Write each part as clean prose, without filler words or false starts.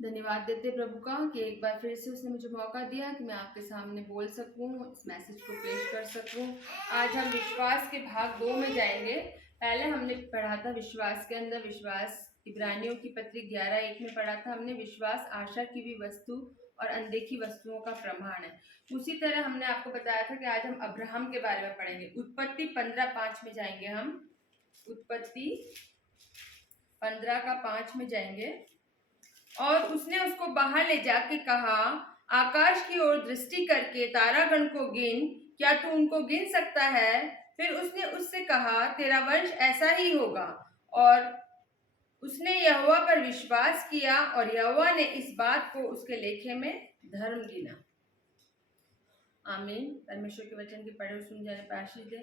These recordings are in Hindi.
धन्यवाद देते प्रभु का कि एक बार फिर से उसने मुझे मौका दिया कि मैं आपके सामने बोल सकूं, इस मैसेज को पेश कर सकूं। आज हम विश्वास के भाग 2 में जाएंगे। पहले हमने पढ़ा था विश्वास के अंदर विश्वास, इब्रानियों की पत्री 11:1 में पढ़ा था हमने, विश्वास आशा की भी वस्तु और अनदेखी वस्तुओं का प्रमाण है। उसी तरह हमने आपको बताया था कि आज हम अब्राहम के बारे में पढ़ेंगे। उत्पत्ति 15:5 में जाएंगे हम, उत्पत्ति 15:5 में जाएंगे। और उसने उसको बाहर ले जाके कहा, आकाश की ओर दृष्टि करके तारागण को गिन, क्या तू उनको गिन सकता है? फिर उसने उससे कहा, तेरा वंश ऐसा ही होगा। और उसने यहोवा पर विश्वास किया और यहोवा ने इस बात को उसके लेखे में धर्म गिना। आमीन। परमेश्वर के वचन की पढ़े सुन जाने पर आशीष दे।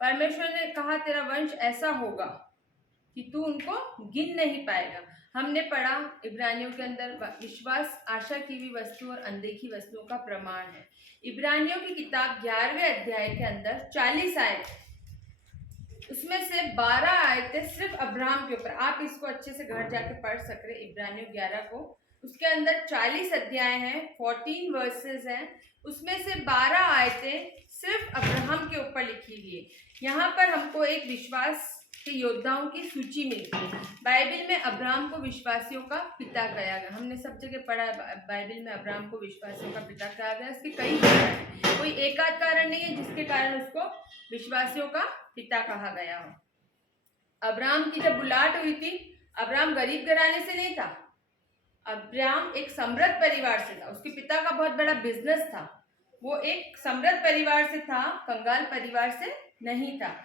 परमेश्वर ने कहा तेरा वंश ऐसा होगा कि तू उनको गिन नहीं पाएगा। हमने पढ़ा इब्रानियों के अंदर विश्वास आशा की भी वस्तु और अनदेखी वस्तुओं का प्रमाण है। इब्रानियों की किताब 11वें अध्याय के अंदर 40 आयत, उसमें से 12 आयतें सिर्फ अब्राहम के ऊपर। आप इसको अच्छे से घर जाके पढ़ सक रहे इब्रानियों 11 को। उसके अंदर 40 अध्याय हैं, 14 वर्सेस हैं, उसमें से 12 आयतें सिर्फ अब्राहम के ऊपर लिखी गई। यहाँ पर हमको एक विश्वास के योद्धाओं की सूची मिलती है। बाइबल में अब्राहम को विश्वासियों का पिता कहा गया। हमने सब जगह पढ़ा है बाइबल में अब्राहम को विश्वासियों का पिता कहा गया। इसके कई कारण हैं, कोई एक आध कारण नहीं है जिसके कारण उसको विश्वासियों का पिता कहा गया हो। अब्राहम की जब बुलाहट हुई थी, अब्राहम गरीब घराने से नहीं था। अब्राहम एक समृद्ध परिवार से था। उसके पिता का बहुत बड़ा बिजनेस था। वो एक समृद्ध परिवार से था, कंगाल परिवार से नहीं था।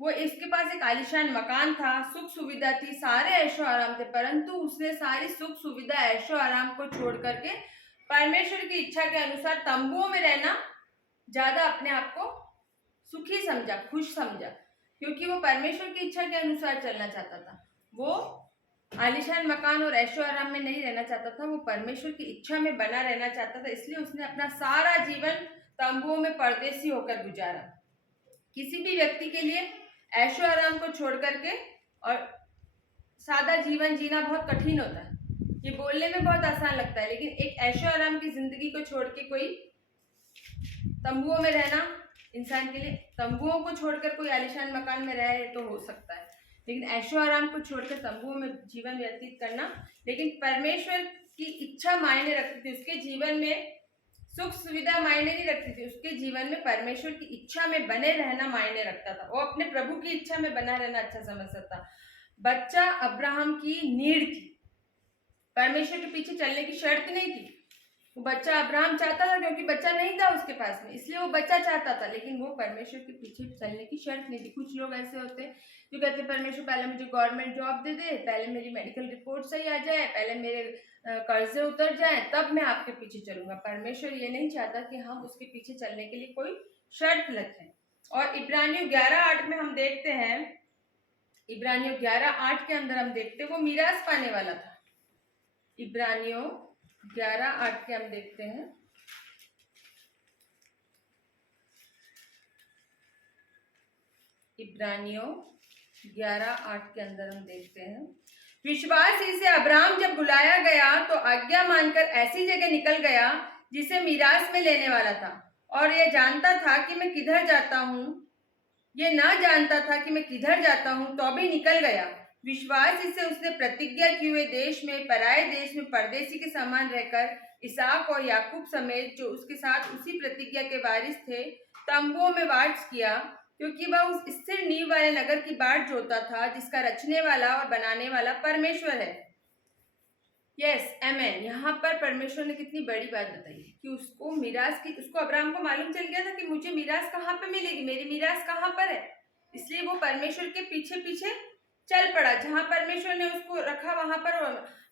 वो इसके पास एक आलीशान मकान था, सुख सुविधा थी, सारे ऐशो आराम थे, परंतु उसने सारी सुख सुविधा ऐशो आराम को छोड़ करके परमेश्वर की इच्छा के अनुसार तंबुओं में रहना ज्यादा अपने आप को सुखी समझा, खुश समझा, क्योंकि वो परमेश्वर की इच्छा के अनुसार चलना चाहता था। वो आलीशान मकान और ऐशो आराम में नहीं रहना चाहता था, वो परमेश्वर की इच्छा में बना रहना चाहता था। इसलिए उसने अपना सारा जीवन तंबुओं में परदेसी होकर गुजारा। किसी भी व्यक्ति के लिए ऐशो आराम को छोड़ करके और सादा जीवन जीना बहुत कठिन होता है। ये बोलने में बहुत आसान लगता है, लेकिन एक ऐशो आराम की जिंदगी को छोड़ के कोई तंबुओं में रहना इंसान के लिए, तंबुओं को छोड़कर कोई आलीशान मकान में रहे तो हो सकता है, लेकिन ऐशो आराम को छोड़कर तंबुओं में जीवन व्यतीत करना, लेकिन परमेश्वर की इच्छा मायने रखती थी। उसके जीवन में सुख सुविधा मायने नहीं रखती थी, उसके जीवन में परमेश्वर की इच्छा में बने रहना मायने रखता था। वो अपने प्रभु की इच्छा में बना रहना अच्छा समझता था। बच्चा अब्राहम की नीड थी, परमेश्वर के पीछे चलने की शर्त नहीं थी। वो बच्चा अब्राहम चाहता था क्योंकि बच्चा नहीं था उसके पास में, इसलिए वो बच्चा चाहता था, लेकिन वो परमेश्वर के पीछे चलने की शर्त नहीं थी। कुछ लोग ऐसे होते हैं जो कहते हैं परमेश्वर पहले मुझे गवर्नमेंट जॉब दे दे, पहले मेरी मेडिकल रिपोर्ट सही आ जाए, पहले मेरे कर्जे उतर जाए, तब मैं आपके पीछे चलूंगा। परमेश्वर ये नहीं चाहता कि हम उसके पीछे चलने के लिए कोई शर्त रखें। और इब्रानियों 11:8 में हम देखते हैं, इब्रानियों 11:8 के अंदर हम देखते हैं वो मीरास पाने वाला था। इब्रानियों 11:8 के हम देखते हैं, इब्रानियों 11:8 के अंदर हम देखते हैं, विश्वास ही से अब्राहम जब बुलाया गया तो आज्ञा मानकर ऐसी जगह निकल गया जिसे मीरास में लेने वाला था, और यह जानता था कि मैं किधर जाता हूँ, ये ना जानता था कि मैं किधर जाता हूँ, तो भी निकल गया। विश्वास ही से उसने प्रतिज्ञा किए हुए देश में, पराये देश में परदेसी के समान रहकर इसहाक और याकूब समेत जो उसके साथ उसी प्रतिज्ञा के वारिस थे तंबुओं में वास किया, क्योंकि वह उस स्थिर नींव वाले नगर की बाट जोता था जिसका रचने वाला और बनाने वाला परमेश्वर है। Yes amen. यहाँ पर परमेश्वर ने कितनी बड़ी बात बताई कि उसको मीरास की, उसको अब्राहम को मालूम चल गया था कि मुझे मीरास कहाँ पे मिलेगी, मेरी मीरास कहाँ पर है, इसलिए वो परमेश्वर के पीछे पीछे चल पड़ा। जहाँ परमेश्वर ने उसको रखा वहां पर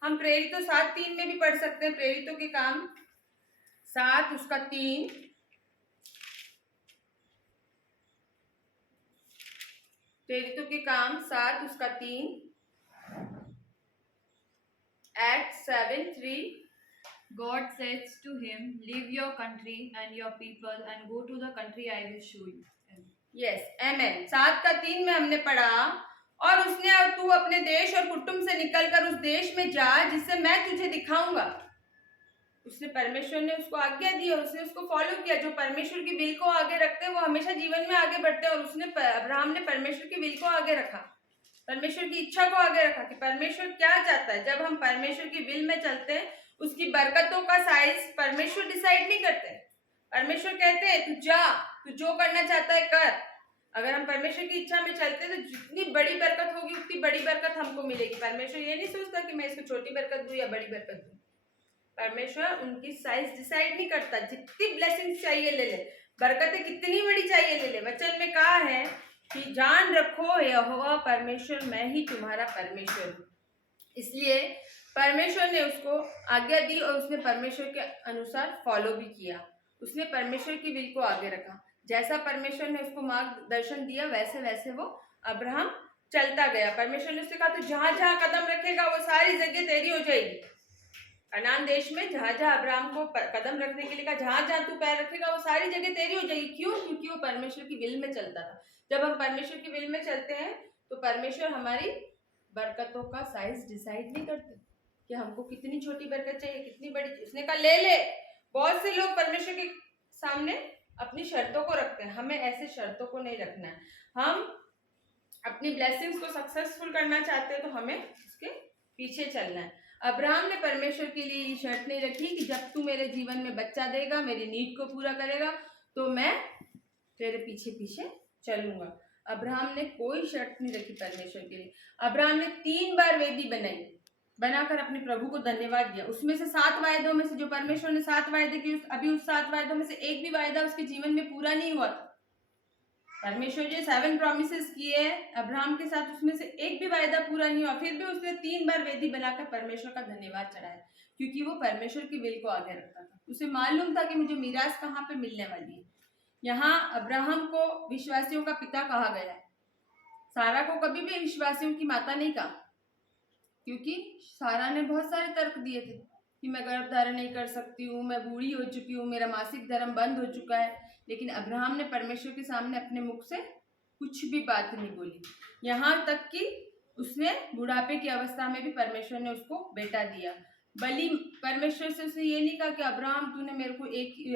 हम प्रेरितों 7:3 में भी पढ़ सकते हैं, प्रेरितों के काम 7 उसका 3, प्रेरितों के काम 7 उसका 3, Acts 7:3, God says to him, leave your country and your people and go to the country I will show you. Yes amen. 7 का 3 में हमने पढ़ा, और उसने अब तू अपने देश और कुटुंब से निकलकर उस देश में जा जिससे मैं तुझे दिखाऊंगा। उसने परमेश्वर ने उसको आज्ञा दी और उसने उसको फॉलो किया। जो परमेश्वर की विल को आगे रखते हैं वो हमेशा जीवन में आगे बढ़ते हैं। और उसने अब्राहम ने परमेश्वर की विल को आगे रखा, परमेश्वर की इच्छा को आगे रखा कि परमेश्वर क्या चाहता है। जब हम परमेश्वर की विल में चलते हैं उसकी बरकतों का साइज परमेश्वर डिसाइड नहीं करते। परमेश्वर कहते हैं तू जा, तू जो करना चाहता है कर। अगर हम परमेश्वर की इच्छा में चलते हैं तो जितनी बड़ी बरकत होगी उतनी बड़ी बरकत हमको मिलेगी। परमेश्वर ये नहीं सोचता कि मैं इसको छोटी बरकत दूं या बड़ी बरकत दूं। परमेश्वर उनकी साइज डिसाइड नहीं करता। जितनी ब्लेसिंग्स चाहिए ले ले, बरकतें कितनी बड़ी चाहिए ले ले। वचन में कहा है कि जान रखो यहोवा परमेश्वर मैं ही तुम्हारा परमेश्वर हूँ। इसलिए परमेश्वर ने उसको आज्ञा दी और उसने परमेश्वर के अनुसार फॉलो भी किया। उसने परमेश्वर की विल को आगे रखा। जैसा परमेश्वर ने उसको मार्गदर्शन दिया वैसे वैसे वो अब्राहम चलता गया। परमेश्वर ने उससे कहा तू जहां जहां कदम रखेगा वो सारी जगह तेरी हो जाएगी। कनान देश में जहां जहां अब्राहम को कदम रखने के लिए कहा, जहां जहां तू पैर रखेगा वो सारी जगह तेरी हो जाएगी। क्यों? क्योंकि वो परमेश्वर की विल में चलता था। जब हम परमेश्वर की विल में चलते हैं तो परमेश्वर हमारी बरकतों का साइज डिसाइड नहीं करते कि हमको कितनी छोटी बरकत चाहिए कितनी बड़ी। उसने कहा ले ले। बहुत से लोग परमेश्वर के सामने अपनी शर्तों को रखते हैं। हमें ऐसे शर्तों को नहीं रखना है। हम अपनी ब्लेसिंग्स को सक्सेसफुल करना चाहते हैं तो हमें उसके पीछे चलना है। अब्राहम ने परमेश्वर के लिए ये शर्त नहीं रखी कि जब तू मेरे जीवन में बच्चा देगा, मेरी नीड को पूरा करेगा तो मैं तेरे पीछे पीछे चलूंगा। अब्राहम ने कोई शर्त नहीं रखी परमेश्वर के लिए। अब्राहम ने 3 बार वेदी बनाई, बनाकर अपने प्रभु को धन्यवाद दिया। उसमें से 7 वायदों में से जो परमेश्वर ने 7 वायदे किए, अभी उस 7 वायदों में से एक भी वायदा उसके जीवन में पूरा नहीं हुआ था। परमेश्वर जो 7 प्रॉमिसेस किए अब्राहम के साथ उसमें से एक भी वायदा पूरा नहीं हुआ। फिर भी उसने 3 बार वेदी बनाकर परमेश्वर का धन्यवाद चढ़ाया क्योंकि वो परमेश्वर की विल को आगे रखता था। उसे मालूम था कि मुझे मीरास कहाँ पे मिलने वाली है। यहाँ अब्राहम को विश्वासियों का पिता कहा गया है। सारा को कभी भी विश्वासियों की माता नहीं कहा क्योंकि सारा ने बहुत सारे तर्क दिए थे कि मैं गर्भ धारण नहीं कर सकती हूँ, मैं बूढ़ी हो चुकी हूँ, मेरा मासिक धर्म बंद हो चुका है। लेकिन अब्राहम ने परमेश्वर के सामने अपने मुख से कुछ भी बात नहीं बोली। यहाँ तक कि उसने बुढ़ापे की अवस्था में भी परमेश्वर ने उसको बेटा दिया। बलि परमेश्वर से उसने ये नहीं कहा कि अब्राहम तूने मेरे को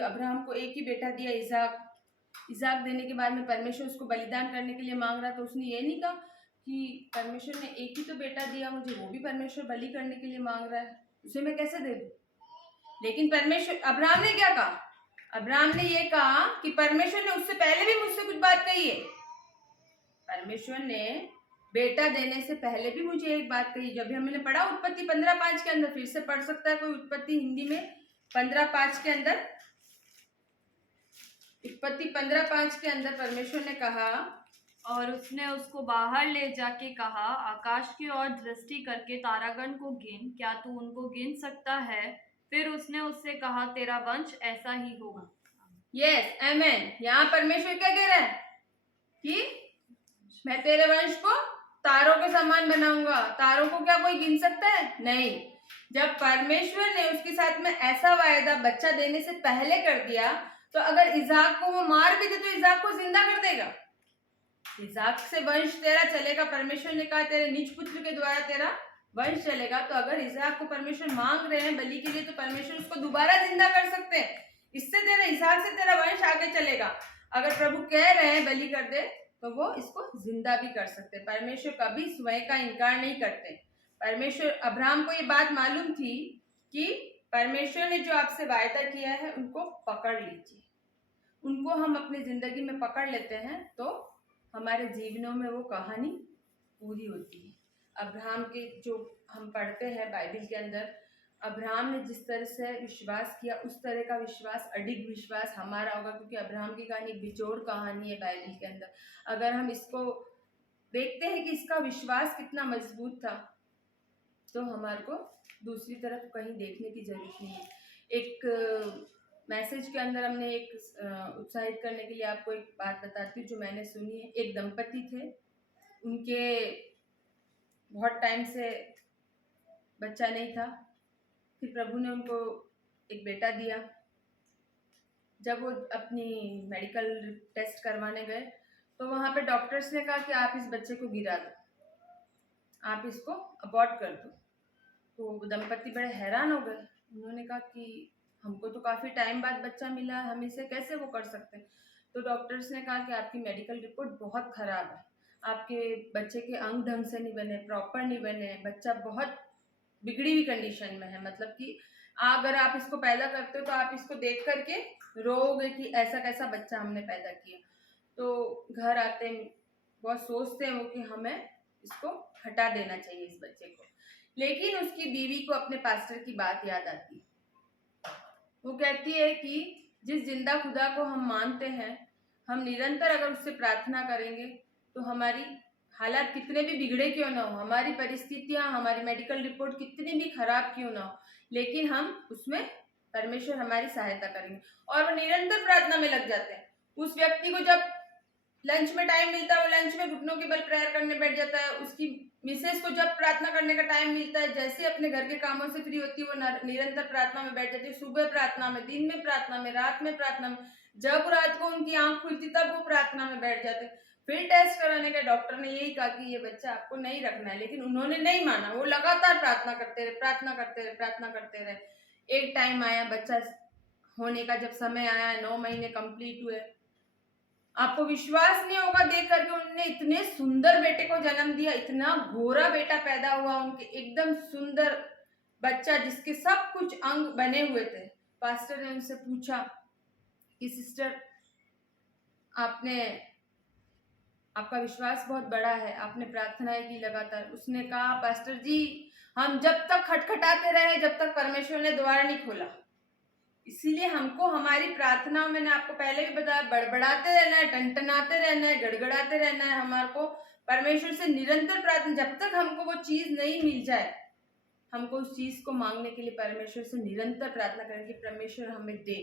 अब्राहम को एक ही बेटा दिया इसाक देने के बाद में परमेश्वर उसको बलिदान करने के लिए मांग रहा। तो उसने ये नहीं कहा कि परमेश्वर ने एक ही तो बेटा दिया मुझे, वो भी परमेश्वर बलि करने के लिए मांग रहा है, उसे मैं कैसे दे दूं। लेकिन परमेश्वर अब्राहम ने क्या कहा? अब्राहम ने ये कहा कि परमेश्वर ने उससे पहले भी मुझसे कुछ बात कही है। परमेश्वर ने बेटा देने से पहले भी मुझे एक बात कही। जब हमने पढ़ा उत्पत्ति 15:5 के अंदर, फिर से पढ़ सकता है कोई उत्पत्ति हिंदी में 15:5 के अंदर। उत्पत्ति 15:5 के अंदर परमेश्वर ने कहा और उसने उसको बाहर ले जाके कहा आकाश की ओर दृष्टि करके तारागण को गिन, क्या तू उनको गिन सकता है? फिर उसने उससे कहा तेरा वंश ऐसा ही होगा। Yes amen. यहाँ परमेश्वर क्या कह रहा है कि मैं तेरे वंश को तारों के समान बनाऊंगा। तारों को क्या कोई गिन सकता है? नहीं। जब परमेश्वर ने उसके साथ में ऐसा वायदा बच्चा देने से पहले कर दिया तो अगर इसाक को वो मार भी दे तो इसाक को जिंदा कर देगा। इसाक से वंश तेरा चलेगा। परमेश्वर ने कहा तेरे निज पुत्र के द्वारा तेरा वंश चलेगा। तो अगर इसाक को परमेश्वर मांग रहे हैं बलि के लिए तो परमेश्वर उसको दोबारा जिंदा कर सकते हैं। इससे तेरा इसाक से तेरा वंश आगे चलेगा। अगर प्रभु कह रहे हैं बलि कर दे तो वो इसको जिंदा भी कर सकते हैं। परमेश्वर कभी स्वयं का इनकार नहीं करते। परमेश्वर अब्राहम को ये बात मालूम थी कि परमेश्वर ने जो आपसे वायदा किया है उनको पकड़ लीजिए। उनको हम अपनी जिंदगी में पकड़ लेते हैं तो हमारे जीवनों में वो कहानी पूरी होती है। अब्राहम के जो हम पढ़ते हैं बाइबल के अंदर, अब्राहम ने जिस तरह से विश्वास किया उस तरह का विश्वास, अडिग विश्वास हमारा होगा क्योंकि अब्राहम की कहानी बिचौड़ कहानी है बाइबल के अंदर। अगर हम इसको देखते हैं कि इसका विश्वास कितना मजबूत था तो हमारे को दूसरी तरफ कहीं देखने की जरूरत नहीं है। एक मैसेज के अंदर हमने एक उत्साहित करने के लिए आपको एक बात बताती हूँ जो मैंने सुनी है। एक दंपति थे, उनके बहुत टाइम से बच्चा नहीं था। फिर प्रभु ने उनको एक बेटा दिया। जब वो अपनी मेडिकल टेस्ट करवाने गए तो वहाँ पे डॉक्टर्स ने कहा कि आप इस बच्चे को गिरा दो। आप इसको अबॉर्ट कर दो। तो वो दंपति बड़े हैरान हो गए। उन्होंने कहा कि हमको तो काफ़ी टाइम बाद बच्चा मिला है, हम इसे कैसे वो कर सकते हैं। तो डॉक्टर्स ने कहा कि आपकी मेडिकल रिपोर्ट बहुत ख़राब है, आपके बच्चे के अंग ढंग से नहीं बने, प्रॉपर नहीं बने, बच्चा बहुत बिगड़ी हुई कंडीशन में है। मतलब कि अगर आप इसको पैदा करते हो तो आप इसको देख करके रोओगे कि ऐसा कैसा बच्चा हमने पैदा किया। तो घर आते बहुत सोचते हैं वो कि हमें इसको हटा देना चाहिए इस बच्चे को। लेकिन उसकी बीवी को अपने पास्टर की बात याद आती। वो कहती है कि जिस जिंदा खुदा को हम मानते हैं, हम निरंतर अगर उससे प्रार्थना करेंगे तो हमारी हालात कितने भी बिगड़े क्यों ना हो, हमारी परिस्थितियां, हमारी मेडिकल रिपोर्ट कितनी भी खराब क्यों ना हो, लेकिन हम उसमें परमेश्वर हमारी सहायता करेंगे। और वो निरंतर प्रार्थना में लग जाते हैं। उस व्यक्ति को जब लंच में टाइम मिलता है वो लंच में घुटनों के बल प्रेयर करने बैठ जाता है। उसकी मिसेस को जब प्रार्थना करने का टाइम मिलता है, जैसे अपने घर के कामों से फ्री होती है वो निरंतर प्रार्थना में बैठ जाती है। सुबह प्रार्थना में, दिन में प्रार्थना में, रात में प्रार्थना में। जब रात को उनकी आंख खुलती तब वो प्रार्थना में बैठ जाते। फिर टेस्ट कराने का डॉक्टर ने यही कहा कि ये बच्चा आपको नहीं रखना है, लेकिन उन्होंने नहीं माना। वो लगातार प्रार्थना करते रहे, प्रार्थना करते रहे, प्रार्थना करते रहे। एक टाइम आया, बच्चा होने का जब समय आया, 9 महीने कंप्लीट हुए। आपको विश्वास नहीं होगा देख करके, उन्होंने इतने सुंदर बेटे को जन्म दिया, इतना गोरा बेटा पैदा हुआ उनके, एकदम सुंदर बच्चा जिसके सब कुछ अंग बने हुए थे। पास्टर ने उनसे पूछा कि सिस्टर, आपका विश्वास बहुत बड़ा है, आपने प्रार्थनाएं की लगातार। उसने कहा, पास्टर जी, हम जब तक खटखटाते रहे, जब तक परमेश्वर ने द्वार नहीं खोला। इसीलिए हमको हमारी प्रार्थना, मैंने आपको पहले भी बताया, बड़बड़ाते रहना है, टनटनाते रहना है, गड़गड़ाते रहना है। हमारे को परमेश्वर से निरंतर प्रार्थना, जब तक हमको वो चीज नहीं मिल जाए, हमको उस चीज को मांगने के लिए परमेश्वर से निरंतर प्रार्थना करें कि परमेश्वर हमें दे।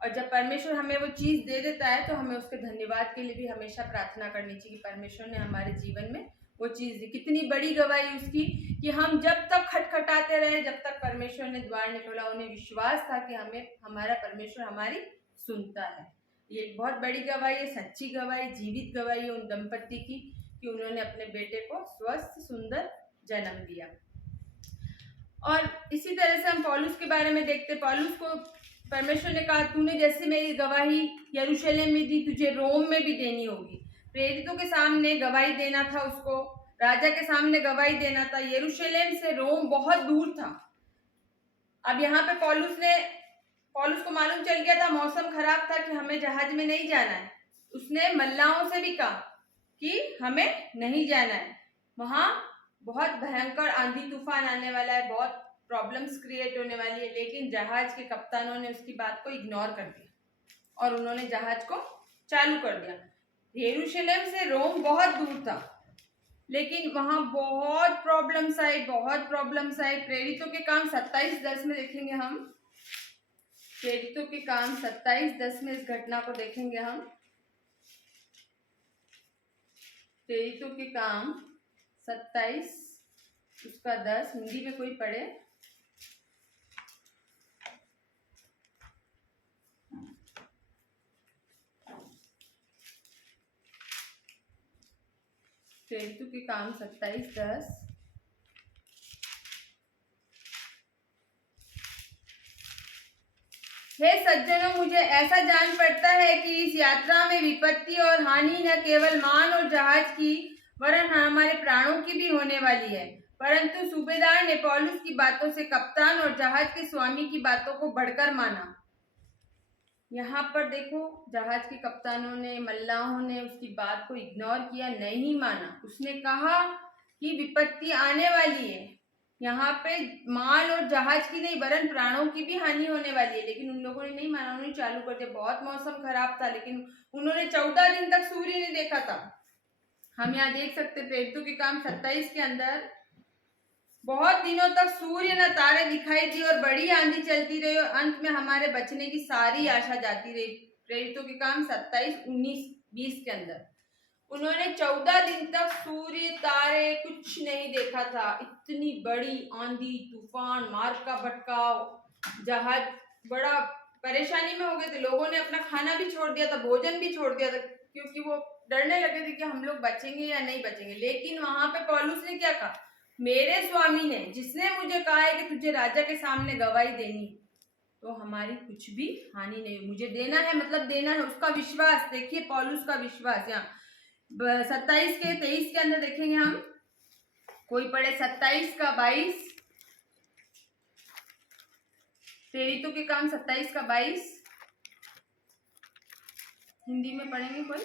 और जब परमेश्वर हमें वो चीज दे देता है तो हमें उसके धन्यवाद के लिए भी हमेशा प्रार्थना करनी चाहिए कि परमेश्वर ने हमारे जीवन में वो चीज दी। कितनी बड़ी गवाही उसकी कि हम जब तक खटखटाते रहे, जब तक परमेश्वर ने द्वार नहीं खोला। उन्हें विश्वास था कि हमें हमारा परमेश्वर हमारी सुनता है। ये एक बहुत बड़ी गवाही है, सच्ची गवाही, जीवित गवाही है उन दंपति की कि उन्होंने अपने बेटे को स्वस्थ सुंदर जन्म दिया। और इसी तरह से हम पौलुस के बारे में देखते। पौलुस को परमेश्वर ने कहा, तूने जैसे मेरी गवाही यरूशलेम में दी, तुझे रोम में भी देनी होगी। प्रेरितों के सामने गवाही देना था उसको, राजा के सामने गवाही देना था। यरूशलेम से रोम बहुत दूर था। अब यहाँ पे पौलुस को मालूम चल गया था, मौसम खराब था कि हमें जहाज में नहीं जाना है। उसने मल्लाहों से भी कहा कि हमें नहीं जाना है, वहां बहुत भयंकर आंधी तूफान आने वाला है, बहुत प्रॉब्लम्स क्रिएट होने वाली है। लेकिन जहाज के कप्तानों ने उसकी बात को इग्नोर कर दिया और उन्होंने जहाज को चालू कर दिया। यरूशलेम से रोम बहुत दूर था, लेकिन वहां बहुत प्रॉब्लम्स आई, बहुत प्रॉब्लम्स आई। प्रेरितों के काम 27:10 में देखेंगे हम। प्रेरितों के काम 27:10 में इस घटना को देखेंगे हम। प्रेरितों के काम 27 उसका 10, हिंदी में कोई पढ़े। प्रेरितों के काम 27:10। हे सज्जनों, मुझे ऐसा जान पड़ता है कि इस यात्रा में विपत्ति और हानि न केवल मान और जहाज की, वरन हमारे प्राणों की भी होने वाली है। परंतु सूबेदार ने पौलुस की बातों से कप्तान और जहाज के स्वामी की बातों को बढ़कर माना। यहाँ पर देखो, जहाज के कप्तानों ने, मल्लाहों ने उसकी बात को इग्नोर किया, नहीं माना। उसने कहा कि विपत्ति आने वाली है, यहाँ पे माल और जहाज की नहीं वरन प्राणों की भी हानि होने वाली है। लेकिन उन लोगों ने नहीं माना, उन्होंने चालू कर दिया। बहुत मौसम खराब था, लेकिन उन्होंने 14 दिन तक सूर्य नहीं देखा था। हम यहाँ देख सकते प्रेरितों के काम 27 के अंदर बहुत दिनों तक सूर्य न तारे दिखाई दिए और बड़ी आंधी चलती रही और अंत में हमारे बचने की सारी आशा जाती रही। प्रेरितों के काम 27, 19, 20 के अंदर उन्होंने 14 दिन तक सूर्य तारे कुछ नहीं देखा था। इतनी बड़ी आंधी तूफान, मार्ग का भटकाव, जहाज बड़ा परेशानी में हो गए थे। लोगों ने अपना खाना भी छोड़ दिया था, भोजन भी छोड़ दिया था, क्योंकि वो डरने लगे थे कि हम लोग बचेंगे या नहीं बचेंगे। लेकिन वहां पे पौलुस ने क्या कहा, मेरे स्वामी ने, जिसने मुझे कहा है कि तुझे राजा के सामने गवाही देनी, तो हमारी कुछ भी हानि नहीं, मुझे देना है मतलब देना है। उसका विश्वास देखिए, पौलुस का विश्वास। यहाँ 27 के 23 के अंदर देखेंगे हम, कोई पढ़े 27 का 22, प्रेरितों के काम 27 का 22, हिंदी में पढ़ेंगे कोई?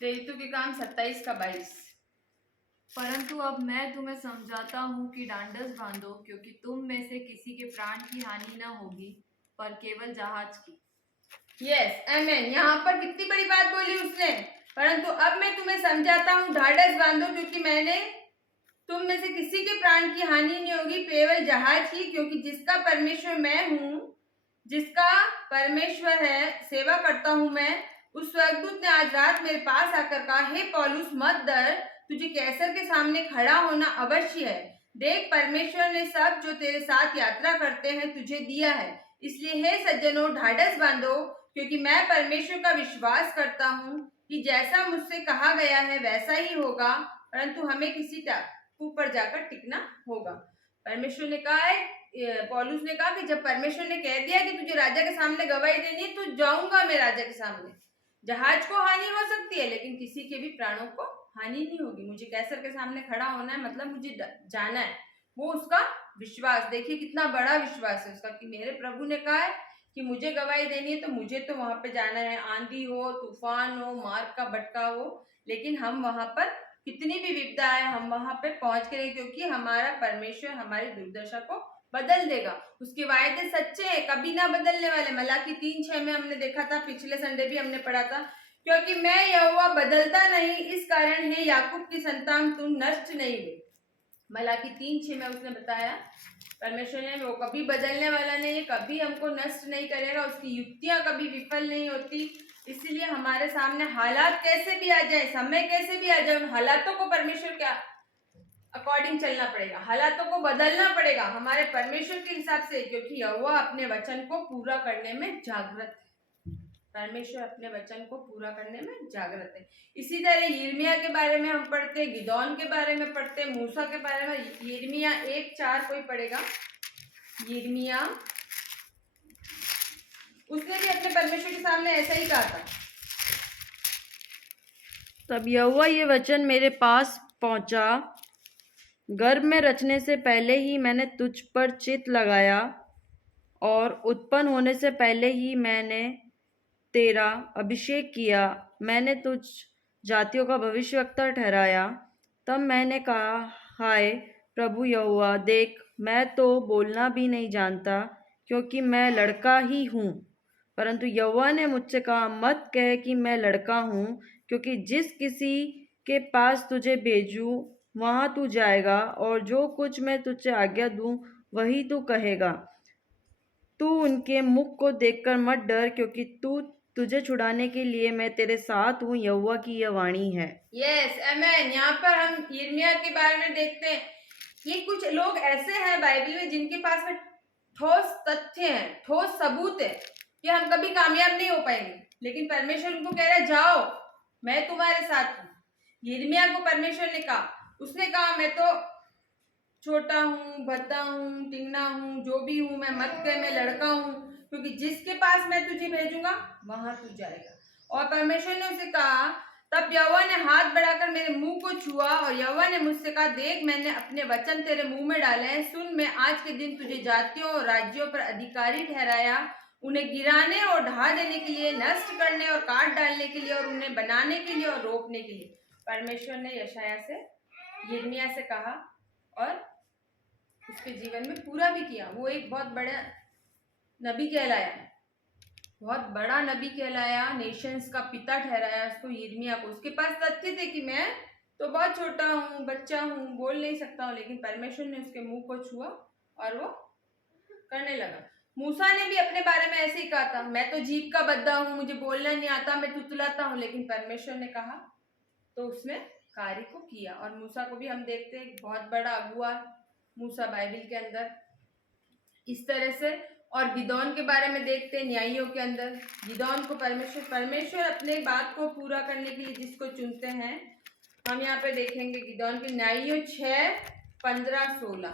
प्रेरितों के काम 27 का 22। परंतु अब मैं तुम्हें समझाता हूँ कि ढांढस बांधो, क्योंकि तुम में से किसी के प्राण की हानि न होगी, पर केवल जहाज की। Yes amen. यहाँ पर कितनी बड़ी बात बोली उसने, परंतु अब मैं तुम्हें समझाता हूँ, ढाढ़स बांधो, क्योंकि मैंने तुम में से किसी के प्राण की हानि नहीं होगी, केवल जहाज की, क्योंकि जिसका परमेश्वर मैं हूँ, जिसका परमेश्वर है, सेवा करता हूँ मैं। उस स्वर्गदूत ने आज रात मेरे पास आकर कहा, हे पौलुस मत डर, तुझे कैसर के सामने खड़ा होना अवश्य है। देख, परमेश्वर ने सब जो तेरे साथ यात्रा करते हैं तुझे दिया है। इसलिए हे सज्जनों, ढाढ़स बांधो, क्योंकि मैं परमेश्वर का विश्वास करता हूँ कि जैसा मुझसे कहा गया है वैसा ही होगा, परंतु हमें किसी टापू पर जाकर टिकना होगा। परमेश्वर ने कहा है, पौलुस ने कहा कि जब परमेश्वर ने कह दिया कि तुझे राजा के सामने गवाही देनी है, तो जाऊंगा मैं राजा के सामने। जहाज को हानि हो सकती है, लेकिन किसी के भी प्राणों को हानि नहीं होगी। मुझे कैसर के सामने खड़ा होना है, मतलब मुझे जाना है। वो उसका विश्वास, देखिए कितना बड़ा विश्वास है उसका, कि मेरे प्रभु ने कहा है कि मुझे गवाही देनी है, तो मुझे तो वहां पे जाना है। आंधी हो, तूफान हो, मार्ग का भटका हो, लेकिन हम वहां पर, कितनी भी विपदा है, हम वहां पे पहुंच के, क्योंकि हमारा परमेश्वर हमारी दुर्दशा को बदल देगा। उसके वायदे सच्चे हैं, कभी ना बदलने वाले। मलाकी 3:6 में हमने देखा था, पिछले संडे भी हमने पढ़ा था, क्योंकि मैं यहोवा बदलता नहीं, इस कारण है याकूब की संतान तुम नष्ट नहीं हुई। मलाकी 3:6 में उसने बताया, परमेश्वर ने, वो कभी बदलने वाला नहीं है, कभी हमको नष्ट नहीं करेगा, उसकी युक्तियां कभी विफल नहीं होती। इसीलिए हमारे सामने हालात कैसे भी आ जाए, समय कैसे भी आ जाए, उन हालातों को परमेश्वर क्या अकॉर्डिंग चलना पड़ेगा, हालातों को बदलना पड़ेगा हमारे परमेश्वर के हिसाब से, क्योंकि यहोवा अपने वचन को पूरा करने में जागृत है। परमेश्वर अपने वचन को पूरा करने में जागृत है। इसी तरह यिर्मयाह के बारे में हम पढ़ते, गिदोन के बारे में पढ़ते, मूसा के बारे में। यिर्मयाह 1:4 कोई पढ़ेगा? यिर्मयाह, उसने भी अपने परमेश्वर के सामने ऐसा ही कहा था। तब यहोवा ये वचन मेरे पास पहुंचा, गर्भ में रचने से पहले ही मैंने तुझ पर चित्त लगाया, और उत्पन्न होने से पहले ही मैंने तेरा अभिषेक किया। मैंने तुझ जातियों का भविष्यवक्ता ठहराया। तब मैंने कहा, हाय प्रभु यहोवा, देख, मैं तो बोलना भी नहीं जानता, क्योंकि मैं लड़का ही हूँ। परंतु यहोवा ने मुझसे कहा, मत कह कि मैं लड़का हूँ, क्योंकि जिस किसी के पास तुझे भेजूं वहाँ तू जाएगा, और जो कुछ मैं तुझे आज्ञा दूं वही तू कहेगा। तू उनके मुख को देखकर मत डर, क्योंकि तुझे छुड़ाने के लिए मैं तेरे साथ हूँ, यहोवा की यह वाणी है। Yes amen. यहाँ पर हम यिर्मयाह के बारे में देखते हैं। ये कुछ लोग ऐसे हैं बाइबल में जिनके पास में ठोस तथ्य हैं, ठोस सबूत है कि हम कभी कामयाब नहीं हो पाएंगे, लेकिन परमेश्वर उनको कह रहा है, जाओ, मैं तुम्हारे साथ हूँ। यिर्मयाह को परमेश्वर ने कहा, उसने कहा, मैं तो छोटा हूँ, भद्दा हूँ, टिंगना हूँ, जो भी हूँ मैं, मत कह मैं लड़का हूँ, क्योंकि जिसके पास मैं तुझे भेजूंगा वहां तू जाएगा। और परमेश्वर ने उसे कहा, तब यहोवा ने हाथ बढ़ाकर मेरे मुंह को छुआ, और यहोवा ने मुझसे कहा, देख, मैंने अपने वचन तेरे मुंह में डाले हैं। सुन, मैं आज के दिन तुझे जातियों और राज्यों पर अधिकारी ठहराया, उन्हें गिराने और ढा देने के लिए, नष्ट करने और काट डालने के लिए, और उन्हें बनाने के लिए और रोपने के लिए। परमेश्वर ने यशायाह से, यिर्मयाह से कहा, और उसके जीवन में पूरा भी किया। वो एक बहुत बड़ा नबी कहलाया, बहुत बड़ा नबी कहलाया, नेशंस का पिता ठहराया उसको, यिर्मयाह को। उसके पास तथ्य थे कि मैं तो बहुत छोटा हूँ, बच्चा हूँ, बोल नहीं सकता हूँ, लेकिन परमेश्वर ने उसके मुंह को छुआ और वो करने लगा। मूसा ने भी अपने बारे में ऐसे ही कहा था, मैं तो जीभ का बद्दा हूँ, मुझे बोलना नहीं आता, मैं तुतलाता हूँ, लेकिन परमेश्वर ने कहा तो उसने कार्य को किया। और मूसा को भी हम देखते हैं, बहुत बड़ा अगुआ मूसा बाइबल के अंदर इस तरह से। और गिदोन के बारे में देखते हैं न्यायियों के अंदर, गिदोन को परमेश्वर अपने बात को पूरा करने के लिए जिसको चुनते हैं हम यहाँ पे देखेंगे गिदोन की न्यायियों 6:15-16।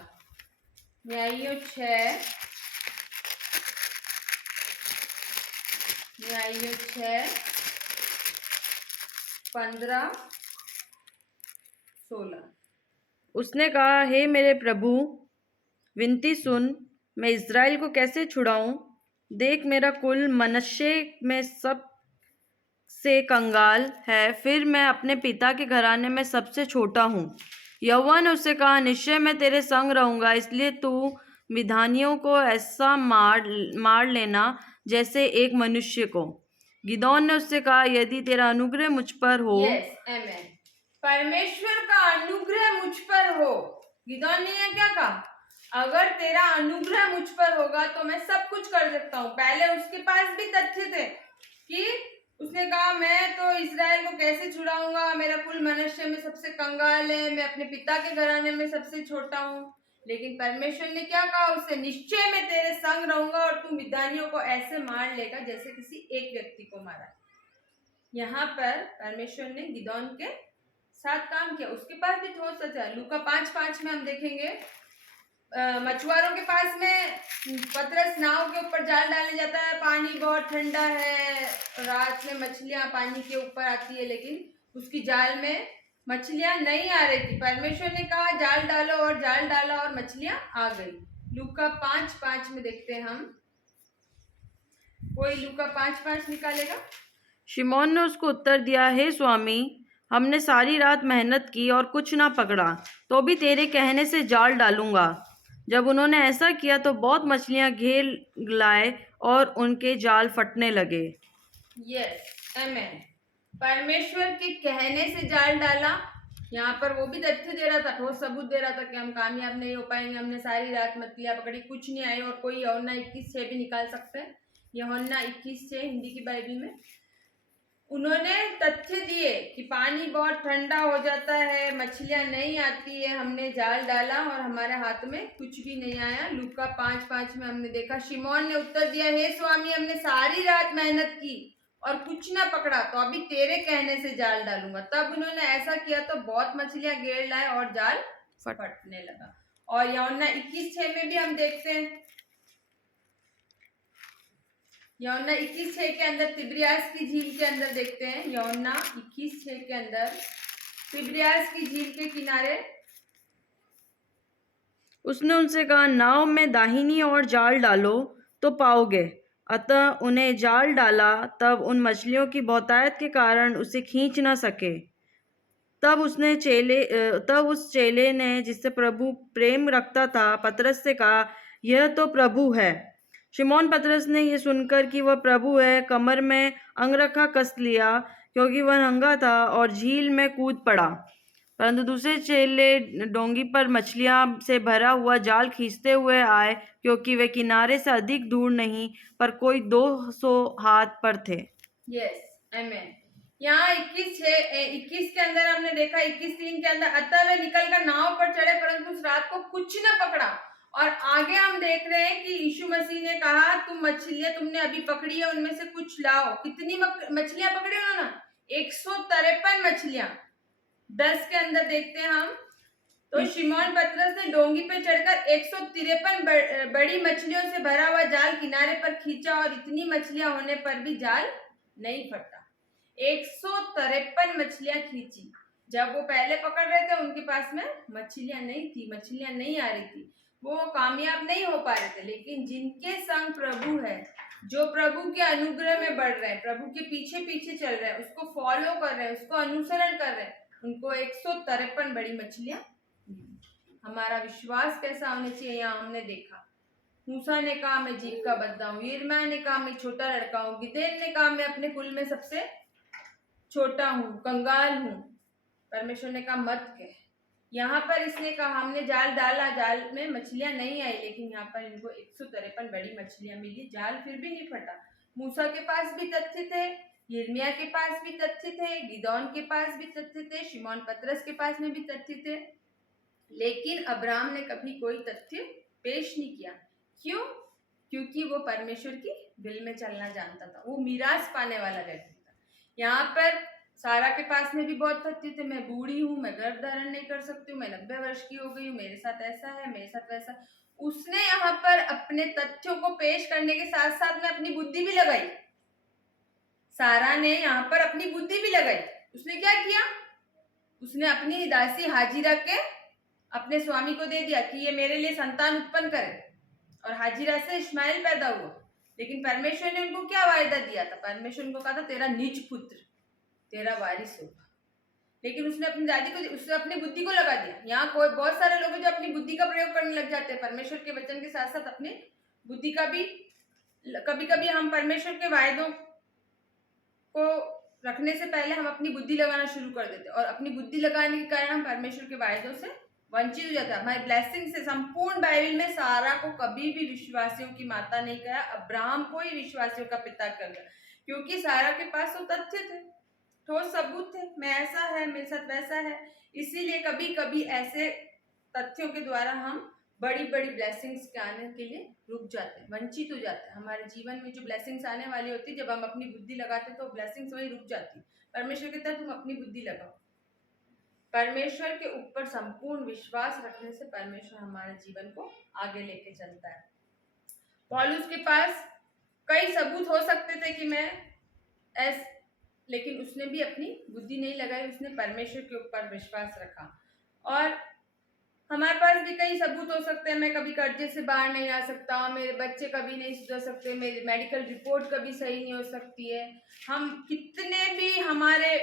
न्यायियों 6:15-16। उसने कहा, हे मेरे प्रभु, विनती सुन, मैं इज़राइल को कैसे छुड़ाऊं? देख, मेरा कुल मनश्शे में सब से कंगाल है, फिर मैं अपने पिता के घराने में सबसे छोटा हूँ। यहोवा ने उससे कहा, निश्चय मैं तेरे संग रहूंगा, इसलिए तू मिद्यानियों को ऐसा मार लेना जैसे एक मनुष्य को। गिदोन ने उससे कहा, यदि तेरा अनुग्रह मुझ पर हो। यस, आमेन। परमेश्वर का अनुग्रह मुझ पर हो। गिदोन ने यह क्या कहा? अगर तेरा अनुग्रह मुझ पर होगा तो मैं सब कुछ कर सकता हूँ। पहले उसके पास भी तथ्य थे कि उसने कहा, मैं तो इज़राइल को कैसे छुड़ाऊंगा, मेरा कुल मनुष्य में सबसे कंगाल है, मैं अपने पिता के घराने में सबसे छोटा हूँ। लेकिन परमेश्वर ने क्या कहा उससे? निश्चय मैं तेरे संग रहूंगा और तू मिद्यानियों को ऐसे मार लेगा जैसे किसी एक व्यक्ति को मारा। यहाँ पर परमेश्वर ने गिदोन के साथ काम किया। उसके पास भी ठोस सच है। लूका 5:5 में हम देखेंगे, मछुआरों के पास में पतरस नाव के ऊपर जाल डालने जाता है, पानी बहुत ठंडा है, रात में मछलियां पानी के ऊपर आती है, लेकिन उसकी जाल में मछलियां नहीं आ रही थी। परमेश्वर ने कहा जाल डालो, और जाल डाला और मछलियां आ गई। लूका 5:5 में देखते हैं हम। कोई लूका 5:5 निकालेगा? शिमोन ने उसको उत्तर दिया, हे स्वामी, हमने सारी रात मेहनत की और कुछ ना पकड़ा, तो भी तेरे कहने से जाल डालूंगा। जब उन्होंने ऐसा किया तो बहुत मछलियां घेर लाए और उनके जाल फटने लगे। यस, आमेन। परमेश्वर के कहने से जाल डाला। यहाँ पर वो भी तथ्य दे रहा था, ठोस सबूत दे रहा था कि हम कामयाब नहीं हो पाएंगे, हमने सारी रात मछलियां पकड़ी, कुछ नहीं आई। और कोई यूहन्ना 21:6 भी निकाल सकते हैं। यूहन्ना 21:6 हिंदी की बाइबल में उन्होंने तथ्य दिए कि पानी बहुत ठंडा हो जाता है, मछलियां नहीं आती है, हमने जाल डाला और हमारे हाथ में कुछ भी नहीं आया। लूका 5:5 में हमने देखा, शिमोन ने उत्तर दिया, हे स्वामी, हमने सारी रात मेहनत की और कुछ ना पकड़ा, तो अभी तेरे कहने से जाल डालूंगा। तब उन्होंने ऐसा किया तो बहुत मछलियां घेर लाए और जाल फटने लगा। और यूहन्ना 21:6 में भी हम देखते हैं, यूहन्ना 21:6 के अंदर तिब्रियास की झील के अंदर देखते हैं। यूहन्ना 21:6 के अंदर तिब्रियास की झील के किनारे उसने उनसे कहा, नाव में दाहिनी ओर जाल डालो तो पाओगे। अतः उन्हें जाल डाला, तब उन मछलियों की बहुतायत के कारण उसे खींच न सके। तब उस चेले ने, जिससे प्रभु प्रेम रखता था, पतरस से कहा, यह तो प्रभु है। शिमोन पतरस ने यह सुनकर कि वह प्रभु है, कमर में अंगरखा कस लिया, क्योंकि वह नंगा था, और झील में कूद पड़ा। परंतु दूसरे चेले डोंगी पर मछलियां से भरा हुआ जाल खींचते हुए आए, क्योंकि वे किनारे से अधिक दूर नहीं, पर कोई 200 हाथ पर थे। यस, आमेन। यहाँ 21 के अंदर हमने देखा, 21:3 के अंदर, अतः वे निकलकर नाव पर चढ़े, परंतु उस रात को कुछ न पकड़ा। और आगे हम देख रहे हैं कि यीशु मसीह ने कहा, तुम मछलियां तुमने अभी पकड़ी है, उनमें से कुछ लाओ। कितनी मछलियां पकड़ी उन्होंने? 153 मछलियां। 10 के अंदर देखते हैं हम, तो शिमोन पतरस ने डोंगी पे चढ़कर 153 बड़ी मछलियों से भरा हुआ जाल किनारे पर खींचा, और इतनी मछलियां होने पर भी जाल नहीं फटा। 153 मछलियां खींची। जब वो पहले पकड़ रहे थे उनके पास में मछलियां नहीं थी, मछलियां नहीं आ रही थी, वो कामयाब नहीं हो पा रहे थे। लेकिन जिनके संग प्रभु है, जो प्रभु के अनुग्रह में बढ़ रहे हैं, प्रभु के पीछे पीछे चल रहे हैं, उसको फॉलो कर रहे हैं, उसको अनुसरण कर रहे हैं, उनको 153 बड़ी मछलियां। हमारा विश्वास कैसा होना चाहिए? यहाँ हमने देखा, मूसा ने कहा मैं जीव का बदला हूँ, यिर्मयाह ने कहा मैं छोटा लड़का हूँ, गिदेन ने कहा मैं अपने कुल में सबसे छोटा हूँ, कंगाल हूँ। परमेश्वर ने कहा मत कह। यहाँ पर इसने कहा हमने जाल डाला, जाल में मछलियां नहीं आई, लेकिन यहाँ पर इनको 153 बड़ी मछलियां मिली, जाल फिर भी नहीं फटा। मूसा के पास भी तथ्य थे, यिर्मयाह के पास भी तथ्य थे, गिदोन के पास भी तथ्य थे, शिमोन पतरस के पास में भी तथ्य थे, लेकिन अब्राहम ने कभी कोई तथ्य पेश नहीं किया। क्यों? क्योंकि वो परमेश्वर की विल में चलना जानता था, वो मीरास पाने वाला व्यक्ति था। यहाँ पर सारा के पास में भी बहुत तथ्य थे, मैं बूढ़ी हूँ, मैं गर्भ धारण नहीं कर सकती हूँ, मैं 90 वर्ष की हो गई हूँ, मेरे साथ ऐसा है, मेरे साथ वैसा। उसने यहाँ पर अपने तथ्यों को पेश करने के साथ साथ में अपनी बुद्धि भी लगाई। सारा ने यहाँ पर अपनी बुद्धि भी लगाई। उसने क्या किया, उसने अपनी दासी हाजिरा के अपने स्वामी को दे दिया कि ये मेरे लिए संतान उत्पन्न करे, और हाजिरा से इस्माइल पैदा हुआ। लेकिन परमेश्वर ने उनको क्या वायदा दिया था, परमेश्वर उनको कहा था तेरा निज पुत्र तेरा वारिस होगा। लेकिन उसने अपनी दादी को, उसने अपनी बुद्धि को लगा दिया। यहाँ कोई बहुत सारे लोग हैं जो अपनी बुद्धि का प्रयोग करने लग जाते हैं परमेश्वर के वचन के साथ साथ अपनी बुद्धि का भी। कभी कभी हम परमेश्वर के वायदों को रखने से पहले हम अपनी बुद्धि लगाना शुरू कर देते हैं, और अपनी बुद्धि लगाने के कारण हम परमेश्वर के वायदों से वंचित हो जाता है, हमारी ब्लेसिंग से। संपूर्ण बाइबल में सारा को कभी भी विश्वासियों की माता नहीं कहा, अब्राहम को ही विश्वासियों का पिता कर दिया, क्योंकि सारा के पास वो तथ्य थे, ठोस सबूत थे, मैं ऐसा है, मेरे साथ वैसा है। इसीलिए कभी कभी ऐसे तथ्यों के द्वारा हम बड़ी बड़ी ब्लेसिंग्स के आने के लिए रुक जाते हैं, वंचित हो जाते हैं। हमारे जीवन में जो ब्लेसिंग्स आने वाली होती है, जब हम अपनी बुद्धि लगाते हैं तो ब्लेसिंग्स वही रुक जाती है। परमेश्वर कहता है तुम अपनी बुद्धि लगाओ। परमेश्वर के ऊपर संपूर्ण विश्वास रखने से परमेश्वर हमारे जीवन को आगे लेके चलता है। पौलुस के पास कई सबूत हो सकते थे कि मैं लेकिन उसने भी अपनी बुद्धि नहीं लगाई, उसने परमेश्वर के ऊपर विश्वास रखा। और हमारे पास भी कई सबूत हो सकते हैं, मैं कभी कर्जे से बाहर नहीं आ सकता, मेरे बच्चे कभी नहीं सुधर सकते, मेरी मेडिकल रिपोर्ट कभी सही नहीं हो सकती है, हम कितने भी हमारे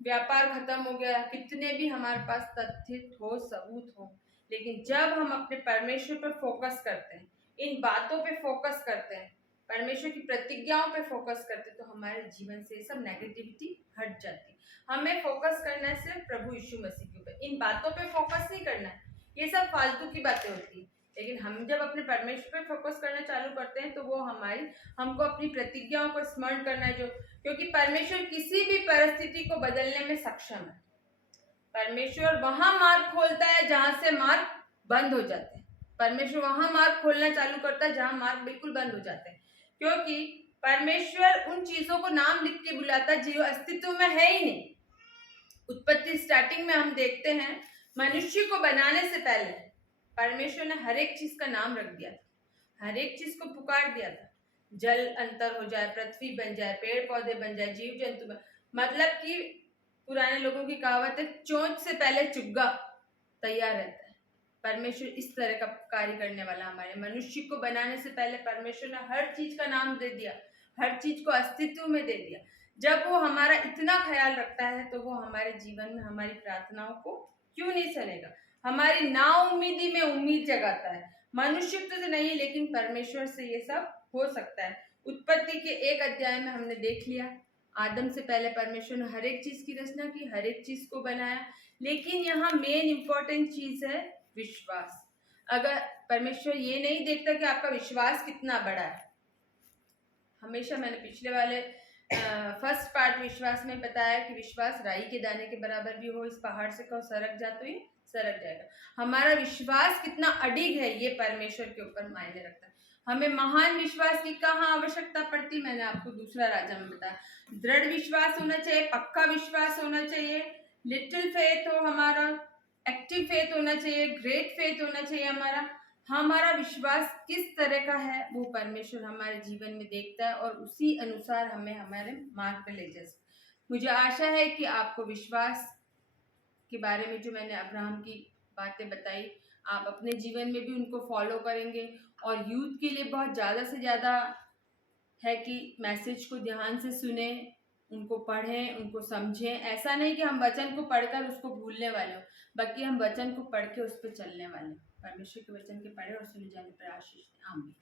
व्यापार खत्म हो गया, कितने भी हमारे पास तथ्य ठोस सबूत हो, लेकिन जब हम अपने परमेश्वर पर फोकस करते हैं, इन बातों पे फोकस करते हैं, परमेश्वर की प्रतिज्ञाओं पे फोकस करते, तो हमारे जीवन से सब नेगेटिविटी हट जाती। हमें फोकस करना है सिर्फ प्रभु यीशु मसीह के ऊपर, इन बातों पे फोकस नहीं करना है, ये सब फालतू की बातें होती है। लेकिन हम जब अपने परमेश्वर पे फोकस करना चालू करते हैं तो वो हमको अपनी प्रतिज्ञाओं को स्मरण करना है, जो क्योंकि परमेश्वर किसी भी परिस्थिति को बदलने में सक्षम है। परमेश्वर वहां मार्ग खोलता है जहां से मार्ग बंद हो जाते हैं, परमेश्वर वहां मार्ग खोलना चालू करता है जहां मार्ग बिल्कुल बंद हो जाते हैं, क्योंकि परमेश्वर उन चीजों को नाम लिख के बुलाता है जो अस्तित्व में है ही नहीं। उत्पत्ति स्टार्टिंग में हम देखते हैं, मनुष्य को बनाने से पहले परमेश्वर ने हर एक चीज का नाम रख दिया था, हर एक चीज को पुकार दिया था। जल अंतर हो जाए, पृथ्वी बन जाए, पेड़ पौधे बन जाए, जीव जंतु बन, मतलब कि पुराने लोगों की कहावत है, चोंच से पहले चुग्गा तैयार रहता है। परमेश्वर इस तरह का कार्य करने वाला, हमारे मनुष्य को बनाने से पहले परमेश्वर ने हर चीज का नाम दे दिया, हर चीज को अस्तित्व में दे दिया। जब वो हमारा इतना ख्याल रखता है तो वो हमारे जीवन में हमारी प्रार्थनाओं को क्यों नहीं सुनेगा, हमारी नाउम्मीदी में उम्मीद जगाता है। मनुष्य से नहीं, लेकिन परमेश्वर से ये सब हो सकता है। उत्पत्ति के 1 अध्याय में हमने देख लिया, आदम से पहले परमेश्वर ने हर एक चीज की रचना की, हर एक चीज को बनाया, लेकिन यहाँ मेन इंपॉर्टेंट चीज है विश्वास। अगर परमेश्वर ये नहीं देखता कि आपका विश्वास कितना बड़ा है, हमेशा मैंने पिछले वाले फर्स्ट पार्ट विश्वास में बताया कि विश्वास राई के दाने के बराबर भी हो, इस पहाड़ से कहो सरक जा तो ये सरक जाएगा। हमारा विश्वास कितना अडिग है ये परमेश्वर के ऊपर मायने रखता है। हमें महान विश्वास की कहाँ आवश्यकता पड़ती, मैंने आपको दूसरा राजा में बताया। दृढ़ विश्वास होना चाहिए, पक्का विश्वास होना चाहिए, लिटिल फेथ हो हमारा, एक्टिव फेथ होना चाहिए, ग्रेट फेथ होना चाहिए हमारा विश्वास किस तरह का है वो परमेश्वर हमारे जीवन में देखता है, और उसी अनुसार हमें हमारे मार्ग पे ले जा सकता। मुझे आशा है कि आपको विश्वास के बारे में जो मैंने अब्राहम की बातें बताई, आप अपने जीवन में भी उनको फॉलो करेंगे। और यूथ के लिए बहुत ज़्यादा से ज़्यादा है कि मैसेज को ध्यान से सुने, उनको पढ़ें, उनको समझें। ऐसा नहीं कि हम वचन को पढ़कर उसको भूलने वाले हो, बल्कि हम वचन को पढ़ के उस पर चलने वाले। परमेश्वर के वचन के पढ़े और सुने जाने पर आशीष। आमीन।